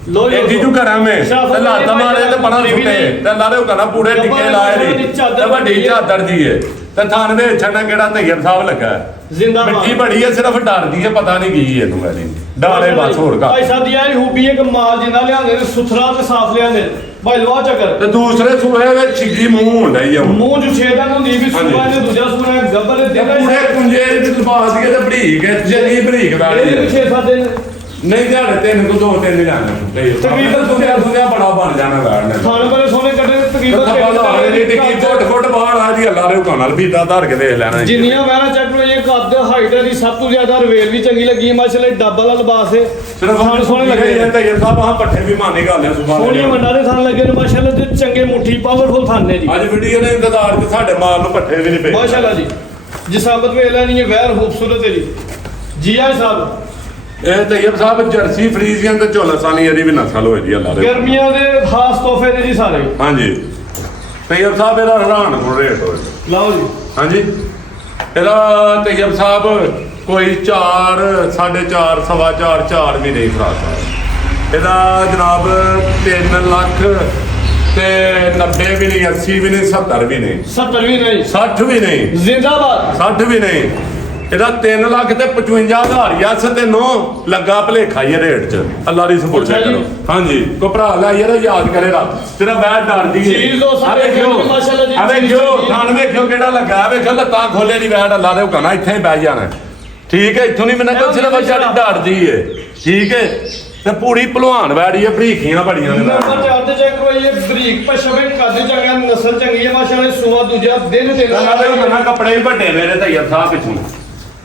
ਲੋ ਇਹ ਜੀਜੂ ਕਰਾਂ ਮੈਂ ਤੇ ਲਾਤਾ ਮਾਰੇ ਤੇ ਬੜਾ ਸੁੱਟੇ ਤੇ ਲਾਰੇ ਉਹ ਕਰਾਂ ਪੂਰੇ ਟਿੱਕੇ ਲਾਏ ਨਹੀਂ ਤੇ ਵੱਡੀ ਚਾਦਰ ਦੀ ਹੈ ਤੇ ਥਾਨ ਦੇ ਛੱਡਾ ਕਿਹੜਾ ਤੈਯਬ ਸਾਹਿਬ ਲੱਗਾ ਜ਼ਿੰਦਾਬਾਦ ਮਿੱਟੀ ਬੜੀ ਹੈ, ਸਿਰਫ ਡਰਦੀ ਹੈ, ਪਤਾ ਨਹੀਂ ਕੀ ਇਹਨੂੰ ਵਾਲੀ ਡਾਲੇ ਬਸ ਹੋਰ ਕਾ ਭਾਈ ਸਾਹਿਬ ਦੀ ਇਹ ਹੂਬੀ ਇੱਕ ਮਾਲ ਜਿੰਦਾ ਲਿਆਂਦੇ ਨੇ ਸੁਥਰਾ ਤੇ ਸਾਫ਼ ਲਿਆਂਦੇ ਭਾਈ ਲਵਾ ਚੱਕਰ ਤੇ ਦੂਸਰੇ ਸੂਹੇ ਵਿੱਚ ਛਿੱਗੀ ਮੂੰਹ ਹੁੰਦਾ ਹੀ ਆ ਮੂੰਹ ਜੋ ਛੇਦਾਂ ਹੁੰਦੀ ਵੀ ਸੁਬਾ ਨੇ ਦੂਜਾ ਸੁਣਾ ਗੱਬਰ ਦੇ ਤੇ ਪੂਰੇ ਕੁੰਜੇ ਦੇ ਲਿਬਾਸ ਕੇ ਤੇ ਬਰੀਕ ਹੈ ਜਗੀ ਬਰੀਕ ਵਾਲੀ ਇਹ 6-7 ਦਿਨ ਨਹੀਂ ਦਿਹਾੜੇ 3 ਤੋਂ 2-3 ਨਹੀਂ ਜਾਣਾ ਤਕਰੀਬਨ ਸੁਣਿਆ ਬੜਾ ਬਣ ਜਾਣਾ ਵੈਣ ਖਾਣ ਬੜੇ ਸੋਨੇ ਕੱਢੇ ਤਕਰੀਬਨ ਫੁੱਟ ਬਾਹਰ ਆ ਜੀ ਅੱਲਾ ਦੇ ਹੁਕਮ ਨਾਲ ਵੀਤਾ ਧਰ ਕੇ ਦੇਖ ਲੈਣਾ ਜਿੰਨੀਆਂ ਵੈਰਾਂ ਚੈੱਕ ਹੋਈਆਂ ਕੱਦ ਹਾਈਟ ਦੀ ਸਭ ਤੋਂ ਜ਼ਿਆਦਾ ਰਵੇਲ ਵੀ ਚੰਗੀ ਲੱਗੀ ਮਾਸ਼ਾਅੱਲਾ ਡੱਬਲ ਵਾਲਾ ਲਿਬਾਸ ਹੈ ਸਿਰਫ ਖਾਣ ਸੋਹਣੇ ਲੱਗੇ ਨੇ ਤੇ ਸਾਹਿਬ ਆਹ ਪੱਠੇ ਵੀ ਮਾਨੇ ਗੱਲ ਆ ਸੁਭਾਨ ਸੋਹਣੀਆਂ ਮੰਡਾ ਦੇ ਥਾਨ ਲੱਗੇ ਨੇ ਮਾਸ਼ਾਅੱਲਾ ਤੇ ਚੰਗੇ ਮੁੱਠੀ ਪਾਵਰਫੁਲ ਥਾਨ ਨੇ ਜੀ ਅੱਜ ਵੀਡੀਓ ਨੇ ਇੰਤਜ਼ਾਰ ਤੇ ਸਾਡੇ ਮਾਲ ਨੂੰ ਪੱਠੇ ਵੀ ਨਹੀਂ ਪਏ ਮਾਸ਼ਾਅੱਲਾ ਜੀ ਜਸਾਬਤ ਵੇਖ ਲੈਣੀ ਹੈ ਵੈਰ ਖੂਬਸੂਰਤ ਹੈ ਜੀ ਜੀ ਆਏ ਸਾਹਿਬ ਇਹ ਤੈਯਬ ਸਾਹਿਬ ਜਰਸੀ ਫਰੀਜ਼ੀਅਨ ਤੇ ਝੋਲਸਾਨੀ ਇਹਦੀ ਵੀ ਨਸਲ ਹੋਈ ਦੀ ਅੱਲਾ ਦੇ ਗਰਮੀਆਂ ਦੇ ਖਾਸ ਤੋਹਫੇ ਨੇ ਜੀ ਸਾਰੇ ਹਾਂਜੀ ਤੈਯਬ ਸਾਹਿਬ ਇਹਦਾ ਹੈਰਾਨ ਕੋ ਰੇਟ ਹੋਏ ਲਓ ਜੀ ਹਾਂਜੀ ਇਹਦਾ ਤੈਯਬ ਸਾਹਿਬ ਕੋਈ 4 4.5 ਸਵਾ 4 ਵੀ ਨਹੀਂ ਫਰਾ ਸਕਦਾ। ਇਹਦਾ ਜਨਾਬ 3 ਲੱਖ ਤੇ 90 ਵੀ ਨਹੀਂ 80 ਵੀ ਨਹੀਂ 70 ਵੀ ਨਹੀਂ 70 ਵੀ ਨਹੀਂ 60 ਵੀ ਨਹੀਂ ਜ਼ਿੰਦਾਬਾਦ 60 ਵੀ ਨਹੀਂ। ਇਹਦਾ 3 ਲੱਖ ਤੇ 55,000 ਯਸ ਤੇ ਨੋ ਲੱਗਾ ਭਲੇਖਾ ਹੀ ਰੇਟ ਚ ਅੱਲਾ ਦੀ ਸਪੋਰਟ ਕਰੋ। ਹਾਂਜੀ ਕੋ ਭਰਾ ਲੈ ਯਾਰ ਯਾਦ ਕਰੇ ਰੱਬ ਤੇਰਾ ਬੈਠ ਡਰਦੀ ਹੈ ਚੀਜ਼ ਦੋ ਸਾਰੇ ਮਾਸ਼ਾਅੱਲਾ ਜੀ ਆ ਵੇਖਿਓ ਥਾਣ ਵੇਖਿਓ ਕਿਹੜਾ ਲੱਗਾ ਵੇਖੋ ਲੱਤਾਂ ਖੋਲੇ ਦੀ ਬੈਠ ਅੱਲਾ ਦੇ ਹੁਕਮ ਨਾਲ ਇੱਥੇ ਹੀ ਬਹਿ ਜਾਣਾ ਠੀਕ ਹੈ। ਇੱਥੋਂ ਨਹੀਂ ਮੈਨੂੰ ਕੋਈ ਸਿਰਫ ਜਿਹੜੀ ਡਰਦੀ ਹੈ ਠੀਕ ਹੈ ਤੇ ਪੂਰੀ ਭਲਵਾਨ ਵੈੜੀ ਹੈ ਭਰੀਖੀਆਂ ਬੜੀਆਂ ਨੇ ਨੰਬਰ 4 ਤੇ ਚੈੱਕ ਕਰਵਾਈਏ ਬਰੀਕ ਪਸ਼ਮੇ ਕੱਦ ਚੰਗਾ ਨਸਲ ਚੰਗੀ ਹੈ ਮਾਸ਼ਾਅੱਲਾ ਸੁਆ ਦੂਜਾ ਦਿਨ ਅੱਲਾ ਦੇ ਹੁਕਮ ਨਾਲ ਕੱਪੜੇ ਵੀ ਵੱਡੇ ਮੇਰੇ ਤੈਯਬ ਸਾਹਿਬ ਪਿੱਛੋਂ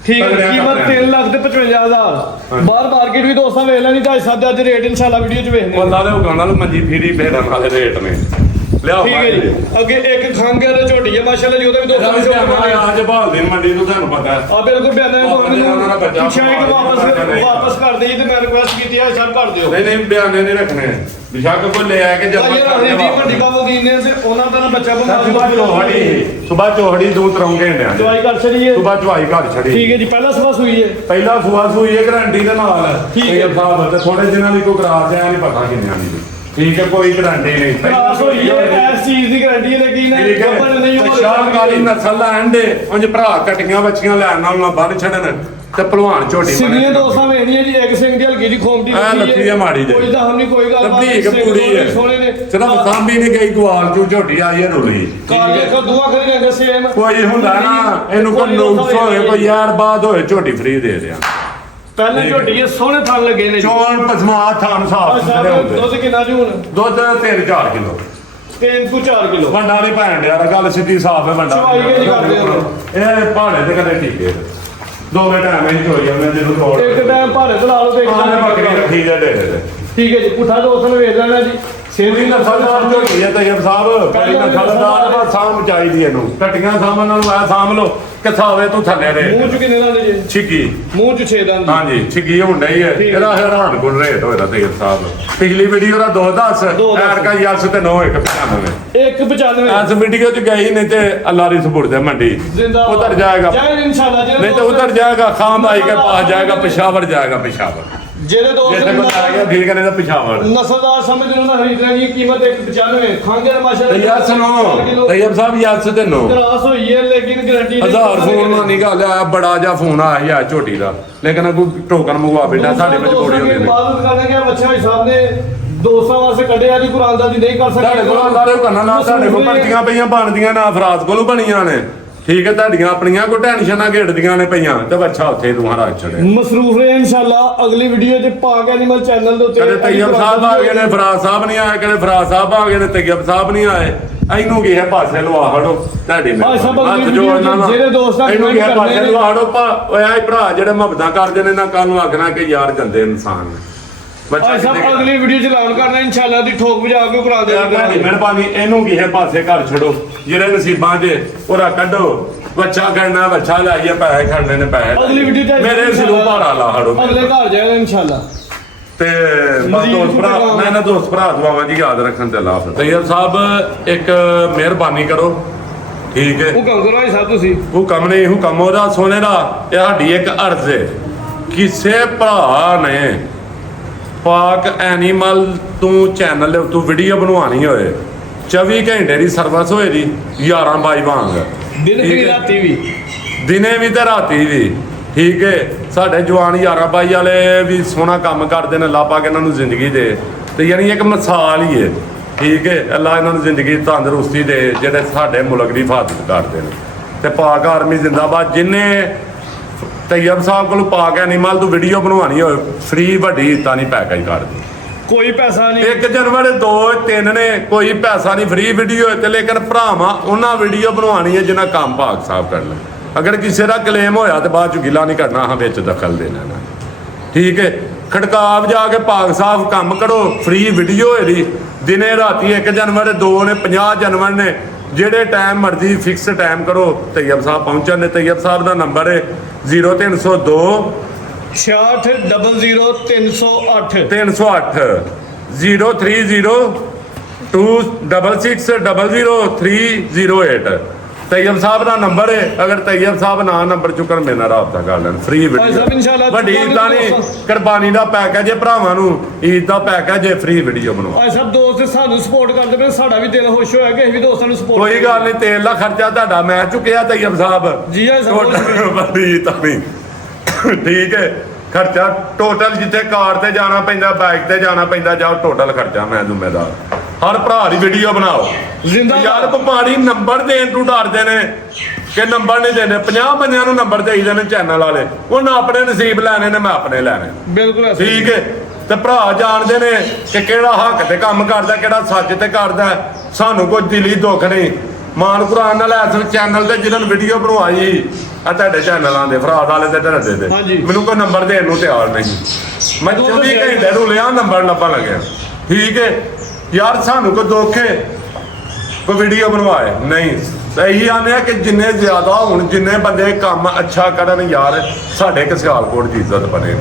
ਠੀਕ ਹੈ ਕੀਮਤ 3 ਲੱਖ ਤੇ 55,000 ਬਾਹਰ ਮਾਰਕੀਟ ਵੀ ਦੋਸਤਾਂ ਵੇਖ ਲੈਣੀ ਤਾਂ ਸਾਡੇ ਅੱਜ ਰੇਟ ਇਨਸ਼ਾਅੱਲਾ ਵੀਡੀਓ 'ਚ ਵੇਖਦੇ ਅੱਲਾ ਦੇ ਹੁਕਮ ਨਾਲ ਮੰਜੀ ਫੀਰੀ ਫੇਰਨ ਵਾਲੇ ਰੇਟ ਨੇ ਲਿਆਓ ਠੀਕ ਹੈ ਜੀ ਅੱਗੇ ਇੱਕ ਖੰਗ ਹੈ ਤੇ ਝੋਟੀ ਹੈ ਮਾਸ਼ਾਅੱਲਾ ਜੀ ਉਹਦਾ ਵੀ ਦੋਸਤਾਂ ਨੂੰ ਸ਼ੌਕ ਅੱਜ ਭਾਲ ਦੇ ਮੰਡੀ ਤੋਂ ਤੁਹਾਨੂੰ ਪਤਾ ਹੈ ਆ ਬਿਲਕੁਲ ਬਿਆਨਾਂ ਨੂੰ ਪੁੱਛਿਆ ਕਿ ਵਾਪਸ ਕਰ ਦੇਈ ਤੇ ਮੈਂ ਰਿਕੁਐਸਟ ਕੀਤੀ ਹੈ ਸਰ ਕਰ ਦਿਓ ਨਹੀਂ ਨਹੀਂ ਬਿਆਨੇ ਨਹੀਂ ਰੱਖਣੇ ਬਿਸ਼ੱਕ ਕੋਈ ਲੈ ਆ ਕੇ ਜਦ ਵੱਡੀ ਕਾਬੂਗੀ ਨੇ ਤੇ ਉਹਨਾਂ ਦਾ ਬੱਚਾ ਸੁਬਾ ਚੋਹੜੀ ਦੋ ਤਰੋਂਗੇ ਨੇ ਦਵਾਈ ਕਰ ਛੜੀਏ ਸੁਬਾ ਚਵਾਈ ਘਰ ਛੜੀ ਠੀਕ ਹੈ ਜੀ ਪਹਿਲਾ ਸਵਾ ਸੂਈ ਹੈ ਪਹਿਲਾ ਸੁਆ ਸੂਈ ਹੈ ਗਰੰਟੀ ਦੇ ਨਾਲ ਠੀਕ ਹੈ ਸਾਹਿਬ ਤੇ ਥੋੜੇ ਦਿਨਾਂ ਦੀ ਕੋਈ ਕਰਾਰ ਤੇ ਨਹੀਂ ਪਤਾ ਕਿੰਨਿਆਂ ਦੀ ਠੀਕ ਹੈ ਕੋਈ ਗਰੰਟੀ ਨਹੀਂ ਕਲਾਸ ਹੋਈ ਹੈ ਇਸ ਚੀਜ਼ ਦੀ ਗਾਰੰਟੀ ਲੱਗੀ ਨਾ ਗੱਬਰ ਨਹੀਂ ਹੋ ਸ਼ਾਹਕਾਰੀ ਨਸਲ ਲੈਣ ਦੇ ਉਂਝ ਭਰਾ ਕਟੀਆਂ ਬੱਚੀਆਂ ਲੈਣ ਨਾਲ ਨਾ ਬੰਨ ਛੱਡਣ ਤੇ ਭਲਵਾਨ ਝੋਟੀ ਸਿੰਘੀਆਂ ਦੋਸਤਾਂ ਵੇਖਦੀਆਂ ਜੀ ਇੱਕ ਸਿੰਘ ਦੀ ਹਲਕੀ ਦੀ ਖੋਮਟੀ ਲੱਤੀ ਹੈ ਮਾੜੀ ਜਿਹੀ ਕੋਈ ਦਾ ਹਮ ਨਹੀਂ ਕੋਈ ਗੱਲ ਠੀਕ ਪੂਰੀ ਹੈ ਸੋਹਣੇ ਨੇ ਸਿਰਫ ਸਾਂਭੀ ਨਹੀਂ ਗਈ ਗਵਾਲ ਚੋਂ ਝੋਟੀ ਆਈ ਹੈ ਰੋਲੀ ਕਾਲ ਦੇਖੋ ਦੁਆ ਕਰੀ ਜਾਂਦੇ ਸੇਮ ਕੋਈ ਹੁੰਦਾ ਨਾ ਇਹਨੂੰ ਕੋਈ ਨੁਕਸ ਹੋਵੇ ਕੋਈ ਯਾਰ ਬਾਦ ਹੋਏ ਝੋਟੀ ਫ੍ਰੀ ਦੇ ਦਿਆਂ ਪਹਿਲੇ ਝੋਟੀ ਇਹ ਸੋਹਣੇ ਥਣ ਲੱਗੇ ਨੇ ਚੌਣ ਪਸਮਾ ਥਾਨ ਸਾਫ ਸਾਰੇ ਹੁੰਦੇ ਦੁੱਧ ਕਿੰਨਾ ਜੀ ਹੁਣ ਦੁੱਧ 3-4 ਕਿਲੋ 3 ਤੋਂ 4 ਕਿਲੋ ਵੰਡਾ ਨਹੀਂ ਭੈਣ ਡਿਆ ਗੱਲ ਸਿੱਧੀ ਸਾਫ ਹੈ ਵੰਡਾ ਚਵਾਈ ਕਿਹੜੀ ਕਰਦੇ ਹੋ ਇਹ ਪਹਾੜੇ ਤੇ ਕਦੇ ਠੀਕੇ ਦੋਵੇਂ ਟਾਈਮ ਹੀ ਚੋਈ ਜਾਂਦੇ ਜਿਹਨੂੰ ਤੋੜ ਇੱਕ ਟਾਈਮ ਭਾਰੇ ਤੇ ਲਾ ਲਓ ਤੇ ਇੱਕ ਆਹ ਟਾਈਮ ਬੱਕਰੀ ਰੱਖੀ ਜਾ ਡੇਰੇ ਤੇ ਠੀਕ ਹੈ ਜੀ ਪੁੱਠਾ ਦੋਸਤ ਨੂੰ ਵੇਚ ਲੈਣਾ ਜੀ ਸੇਵੀ ਨਸਲਦਾਰ ਝੋਟੀ ਹੈ ਤੈਯਬ ਸਾਹਿਬ ਬੜੀ ਨਸਲਦਾਰ ਬਸ ਸਾਂਭ ਚਾਹੀਦੀ ਇਹਨੂੰ ਟੱਟੀਆਂ ਸਾਂਭਣ ਨਾਲ ਆ ਸਾਂਭ ਲੋ ਕਿੱਥਾ ਹੋਵੇ ਤੂੰ ਥੱਲੇ ਰੇ ਮੂੰਹ ਚ ਕਿੰਨੇ ਦੰਦ ਜੇ ਛਿੱਕੀ ਮੂੰਹ ਚ 6 ਦੰਦ ਹਾਂਜੀ ਛਿੱਕੀ ਹੋਣ ਡਈ ਹੈ ਠੀਕ ਹੈ। ਇਹਦਾ ਹੈਰਾਨ ਗੁਣ ਰੇਟ ਹੋਇਆ ਤੈਯਬ ਸਾਹਿਬ ਪਿਛਲੀ ਵੀਡੀਓ ਦਾ 210 ਐਰ ਕਾ ਯਸ ਤੇ 9195 195 ਅੱਜ ਵੀਡੀਓ ਚ ਗਈ ਨਹੀਂ ਤੇ ਅੱਲਾ ਦੀ ਸਪੁਰਦ ਹੈ ਮੰਡੀ जिंदाबाद उधर जाएगा जय इंशाल्लाह नहीं तो उधर जाएगा खाम भाई के पास जाएगा पेशावर जाएगा पेशावर जेरे जैसे को आ गया ठीक है नहीं तो पेशावर नस्लदार समझ लो ना खरीदने की कीमत 195 खांगे माशाल्लाह तैयार सुनो तैयब साहब याद से तेनो क्रॉस हुई है लेकिन गारंटी 1000 फोन मां निकाल आया बड़ा जा फोन आया यार छोटी दा लेकिन कोई टोकन मंगवा बेटा साडे विच कोड़ी होंदी ने बात करने के बच्चा भाई साहब ने ਦੋਸਤਾਂ ਵਾਸਤੇ ਕੱਢਿਆ ਦੀ ਕੁਰਾਨ ਦਾ ਦੀ ਨਹੀਂ ਕਰ ਸਕਦੇ ਤੁਹਾਡੇ ਕੋਲ ਸਾਰੇ ਕਰਨਾ ਨਾ ਤੁਹਾਡੇ ਕੋਲ ਭਰਤੀਆਂ ਪਈਆਂ ਬਣਦੀਆਂ ਨਾ ਫਰਾਦ ਕੋਲੋਂ ਬਣੀਆਂ ਨੇ ਠੀਕ ਹੈ ਤੁਹਾਡੀਆਂ ਆਪਣੀਆਂ ਕੋਈ ਟੈਨਸ਼ਨ ਨਾ ਘੇੜਦੀਆਂ ਨੇ ਪਈਆਂ ਤੇ ਬੱਚਾ ਉੱਥੇ ਤੂੰ ਰੱਖ ਛੜਿਆ ਮਸਰੂਫ ਰਹੇ ਇਨਸ਼ਾਅੱਲਾ ਅਗਲੀ ਵੀਡੀਓ ਤੇ ਪਾਕ ਐਨੀਮਲ ਚੈਨਲ ਦੇ ਉੱਤੇ ਕਦੇ ਤੈਯਬ ਸਾਹਿਬ ਆ ਗਏ ਨੇ ਫਰਾਦ ਸਾਹਿਬ ਨਹੀਂ ਆਏ ਕਦੇ ਫਰਾਦ ਸਾਹਿਬ ਆ ਗਏ ਨੇ ਤੈਯਬ ਸਾਹਿਬ ਨਹੀਂ ਆਏ ਇਹਨੂੰ ਕੀ ਹੈ ਪਾਸੇ ਲਵਾ ਹੜੋ ਤੁਹਾਡੇ ਭਾਈ ਸਾਹਿਬ ਅਗਲੀ ਹੱਥ ਜੋੜਨਾ ਵੀਡੀਓ ਵਾ। ਜਿਹੜੇ ਦੋਸਤਾਂ ਇਹਨੂੰ ਕੀ ਹੈ comment ਪਾਸੇ ਕਰਨੇ ਨੇ। ਲਵਾ ਹੜੋ ਓਏ ਆਏ ਭਰਾ ਜਿਹੜੇ ਮੁਹੱਬਤਾਂ ਕਰਦੇ ਨੇ ਨਾ ਕੱਲ ਨੂੰ ਆਖਣਾ ਕਿ ਯਾਰ ਗੰਦੇ ਇਨਸਾਨ ਨੇ ਭਾਈ ਸਾਹਿਬ ਕਿਤੇ- ਅਗਲੀ ਵੀਡੀਓ ਚ ਐਲਾਨ ਕਰਨਾ ਇਨਸ਼ਾਅੱਲਾ ਦੀ ਠੋਕ ਵਜਾ ਕੇ ਕੁਰਾਨ ਦੇ ਤੁਹਾਡੀ ਮਿਹਰਬਾਨੀ ਇਹਨੂੰ ਕੀ ਹੈ ਪਾਸੇ ਘਰ ਛੱਡੋ ਜਿਹੜੇ ਨਸੀਬਾਂ 'ਚ ਉਹਦਾ ਕੱਢੋ ਬੱਚਾ ਕਰਨਾ ਬੱਚਾ ਲਾਈਏ ਪੈਸੇ ਖੜਨੇ ਨੇ ਪੈਸੇ ਅਗਲੀ ਵੀਡੀਓ ਚ ਮੇਰੇ ਸਿਰੋਂ ਭਾਰਾ ਲਾ ਹੜੋ ਅਗਲੇ ਘਰ ਜਾਏਗਾ ਇਨਸ਼ਾਅੱਲਾ ਤੇ ਬਸ ਦੋਸਤ ਭਰਾ ਮੈਂ ਨਾ ਦੋਸਤ ਭਰਾ ਦੁਆਵਾਂ ਜੀ ਯਾਦ ਰੱਖਣ ਤੇ ਅੱਲਾਹ ਹਾਫਿਜ਼ ਤੈਯਬ ਸਾਹਿਬ ਇੱਕ ਮਿਹਰਬਾਨੀ ਕਰੋ ਠੀਕ ਹੈ ਹੁਕਮ ਕਰੋ ਭਾਈ ਸਾਹਿਬ ਤੁਸੀਂ ਹੁਕਮ ਨਹੀਂ ਹੁਕਮ ਉਹਦਾ ਸੋਨੇ ਦਾ ਇਹ ਸਾਡੀ ਇੱਕ ਅਰਜ਼ ਹੈ ਕਿਸੇ ਭਰਾ ਨੇ ਪਾਕ ਐਨੀਮਲ ਤੂੰ ਚੈਨਲ ਦੇ ਤੂੰ ਵੀਡੀਓ ਬਣਵਾਣੀ ਹੋਏ 24 ਘੰਟੇ ਦੀ ਸਰਵਿਸ ਹੋਏ ਦੀ 11 ਬਾਈ ਵਾਂਗ ਦਿਨ ਠੀਕ ਵੀ ਹੈ। ਰਾਤੀ ਵੀ ਦਿਨੇ ਵੀ ਤੇ ਰਾਤੀ ਵੀ ਠੀਕ ਹੈ ਸਾਡੇ ਜਵਾਨ 11 ਬਾਈ ਵਾਲੇ ਵੀ ਸੋਹਣਾ ਕੰਮ ਕਰਦੇ ਨੇ ਅੱਲਾਹ ਪਾਕ ਇਹਨਾਂ ਨੂੰ ਜ਼ਿੰਦਗੀ ਦੇ ਤੇ ਯਾਨੀ ਇੱਕ ਮਿਸਾਲ ਹੀ ਹੈ ਠੀਕ ਹੈ ਅੱਲਾਹ ਇਹਨਾਂ ਨੂੰ ਜ਼ਿੰਦਗੀ ਤੰਦਰੁਸਤੀ ਦੇ ਜਿਹੜੇ ਸਾਡੇ ਮੁਲਕ ਦੀ ਹਿਫਾਜ਼ਤ ਕਰਦੇ ਨੇ ਤੇ ਪਾਕ ਆਰਮੀ ਜ਼ਿੰਦਾਬਾਦ ਜਿੰਨੇ ਤੈਯਬ ਸਾਹਿਬ ਕੋਲ ਪਾਕ ਐਨੀਮਲ ਤੋਂ ਵੀਡੀਓ ਬਣਵਾਣੀ ਹੋਏ ਫ੍ਰੀ ਵੱਡੀ ਤਾਂ ਨਹੀਂ ਪੈਕੇਜ ਕਰਦੀ ਕੋਈ ਪੈਸਾ ਨਹੀਂ 1 ਜਨਵਰੀ 2 3 ਨੇ ਕੋਈ ਪੈਸਾ ਨਹੀਂ ਫ੍ਰੀ ਵੀਡੀਓ ਤੇ ਲੇਕਿਨ ਭਰਾਵਾਂ ਉਹਨਾਂ ਵੀਡੀਓ ਬਣਵਾਣੀ ਹੈ ਜਿਨ੍ਹਾਂ ਕੰਮ ਪਾਕ ਸਾਹਿਬ ਕਰਨਾ ਅਗਰ ਕਿਸੇ ਦਾ ਕਲੇਮ ਹੋਇਆ ਤੇ ਬਾਅਦ ਚ ਗਿਲਾ ਨਹੀਂ ਕਰਨਾ ਹਾਂ ਵਿੱਚ ਦਖਲ ਦੇਣਾ ਨਾ ਠੀਕ ਹੈ ਖੜਕਾਵ ਜਾ ਕੇ ਪਾਕ ਸਾਹਿਬ ਕੰਮ ਕਰੋ ਫ੍ਰੀ ਵੀਡੀਓ ਇਹਦੀ ਦਿਨੇ ਰਾਤੀ 1 ਜਨਵਰੀ 2 ਨੇ 50 ਜਨਵਰੀ ਨੇ ਜਿਹੜੇ ਟਾਈਮ ਮਰਜ਼ੀ ਫਿਕਸ ਟਾਈਮ ਕਰੋ ਤੈਯਬ ਸਾਹਿਬ ਪਹੁੰਚਣ ਨੇ ਤੈਯਬ ਸਾਹਿਬ ਦਾ ਨੰਬਰ ਹੈ 0302 6800308 308 030 266000308 ਤੈਯਬ ਸਾਹਿਬ ਦਾ ਨੰਬਰ ਹੈ ਅਗਰ ਤੈਯਬ ਸਾਹਿਬ ਨਾ ਨੰਬਰ ਚੁੱਕਣ ਮੇਰੇ ਨਾਲ ਰਾਬਤਾ ਕਰ ਲੈਣ ਫ੍ਰੀ ਭਾਈ ਸਾਹਿਬ ਇਨਸ਼ਾਅੱਲਾ ਵੱਡੀ ਤਾਂ ਨਹੀਂ ਕੁਰਬਾਨੀ ਦਾ ਪੈਕੇਜ ਹੈ ਭਰਾਵਾਂ ਨੂੰ ਈਦ ਦਾ ਪੈਕੇਜ ਹੈ ਫ੍ਰੀ ਵੀਡੀਓ ਬਣਾਓ ਭਾਈ ਸਾਹਿਬ ਦੋਸਤ ਸਾਨੂੰ ਸਪੋਰਟ ਕਰਦੇ ਪਏ ਸਾਡਾ ਵੀ ਦਿਲ ਖੁਸ਼ ਹੋਇਆ ਕਿ ਅਸੀਂ ਵੀ ਦੋਸਤਾਂ ਨੂੰ ਸਪੋਰਟ ਕੋਈ ਗੱਲ ਨਹੀਂ ਤੇਲ ਦਾ ਖਰਚਾ ਤੁਹਾਡਾ ਮੈਂ ਚੁੱਕਿਆ ਤੈਯਬ ਸਾਹਿਬ ਜੀ ਹਾਂ ਸਭ ਵੱਡੀ ਤਾਂ ਨਹੀਂ ਠੀਕ ਹੈ ਖਰਚਾ ਟੋਟਲ ਜਿੱਥੇ ਕਾਰ ਤੇ ਜਾਣਾ ਪੈਂਦਾ ਬਾਈਕ ਤੇ ਜਾਣਾ ਪੈਂਦਾ ਜਾਓ ਟੋਟਲ ਖਰਚਾ ਮੈਂ ਜ਼ਿੰਮੇਦਾਰ ਹਰ ਭਰਾ ਦੀ ਵੀਡੀਓ ਬਣਾਓ ਜ਼ਿੰਦਾ ਯਾਰ ਬਿਮਾਰੀ ਨੰਬਰ ਦੇਣ ਤੋਂ ਡਰਦੇ ਨੇ ਕਿ ਨੰਬਰ ਨਹੀਂ ਦੇਣੇ 50 ਬੰਦਿਆਂ ਨੂੰ ਨੰਬਰ ਦੇਈਦੇ ਨੇ ਚੈਨਲ ਵਾਲੇ ਉਹਨਾਂ ਆਪਣੇ ਨਸੀਬ ਲੈਣੇ ਨੇ ਮੈਂ ਆਪਣੇ ਲੈਣੇ ਬਿਲਕੁਲ ਐਸੇ। ਠੀਕ ਹੈ ਤੇ ਭਰਾ ਜਾਣਦੇ ਨੇ ਕਿ ਕਿਹੜਾ ਹੱਕ ਤੇ ਕੰਮ ਕਰਦਾ ਕਿਹੜਾ ਸੱਚ ਤੇ ਕਰਦਾ ਸਾਨੂੰ ਕੋਈ ਦਿਲੀ ਦੁੱਖ ਨਹੀਂ ਮਾਨ ਕੁਰਾਨ ਨਾਲ ਐਸ ਚੈਨਲ ਤੇ ਜਿਹਨਾਂ ਵੀਡੀਓ ਬਣਵਾਈ ਆ ਤੁਹਾਡੇ ਚੈਨਲਾਂ ਦੇ ਫਰਾਦ ਵਾਲੇ ਤੇ ਢੱਡੇ ਹਾਂਜੀ। ਦੇ ਮੈਨੂੰ ਕੋਈ ਨੰਬਰ ਦੇਣ ਨੂੰ ਤਿਆਰ ਨਹੀਂ ਮੈਂ 24 ਘੰਟੇ ਨੂੰ ਲਿਆ ਨੰਬਰ ਲੱਭਣ ਲੱਗਿਆ ਠੀਕ ਹੈ ਯਾਰ ਸਾਨੂੰ ਕੋਈ ਦੁੱਖ ਹੈ ਕੋਈ ਵੀਡੀਓ ਬਣਵਾਏ ਨਹੀਂ ਸਹੀ ਆਨੇ ਆ ਕਿ ਜਿੰਨੇ ਜ਼ਿਆਦਾ ਹੁਣ ਜਿੰਨੇ ਬੰਦੇ ਕੰਮ ਅੱਛਾ ਕਰਨ ਯਾਰ ਸਾਡੇ ਇੱਕ ਸਿਆਲਕੋਟ ਦੀ ਇੱਜ਼ਤ ਬਣੇ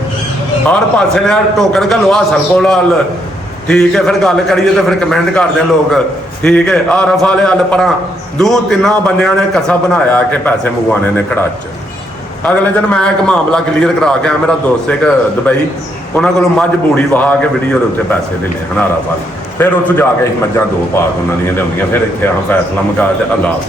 ਹਰ ਪਾਸੇ ਨੇ ਟੋਕਨ ਘੱਲੋ ਹਾਸਲ ਕੋਲ ਠੀਕ ਹੈ ਫਿਰ ਗੱਲ ਕਰੀਏ ਤੇ ਫਿਰ ਕਮੈਂਟ ਕਰਦੇ ਆ ਲੋਕ ਠੀਕ ਹੈ ਆਰਫ ਵਾਲੇ ਹੱਲ ਪਰਾਂ 2-3 ਬੰਦਿਆਂ ਨੇ ਕਸਾ ਬਣਾਇਆ ਕਿ ਪੈਸੇ ਮੰਗਵਾਣੇ ਨੇ ਖੜਾਚ ਅਗਲੇ ਦਿਨ ਮੈਂ ਇੱਕ ਮਾਮਲਾ ਕਲੀਅਰ ਕਰਾ ਕੇ ਆ ਮੇਰਾ ਦੋਸਤ ਇੱਕ ਦੁਬਈ ਉਹਨਾਂ ਕੋਲੋਂ ਮੱਝ ਬੂੜੀ ਵਹਾ ਕੇ ਵੀਡੀਓ ਦੇ ਉੱਤੇ ਪੈਸੇ ਲੈ ਲਏ ਹਨਾਰਾ ਵਾਲ ਫਿਰ ਉੱਥੋਂ ਜਾ ਕੇ ਅਸੀਂ ਮੱਝਾਂ 2 ਪਾਕ ਉਹਨਾਂ ਦੀਆਂ ਲਿਆਉਂਦੀਆਂ ਫਿਰ ਇੱਥੇ ਆ ਫੈਸਲਾ ਮੁਕਾ ਤੇ ਅੱਲਾਹ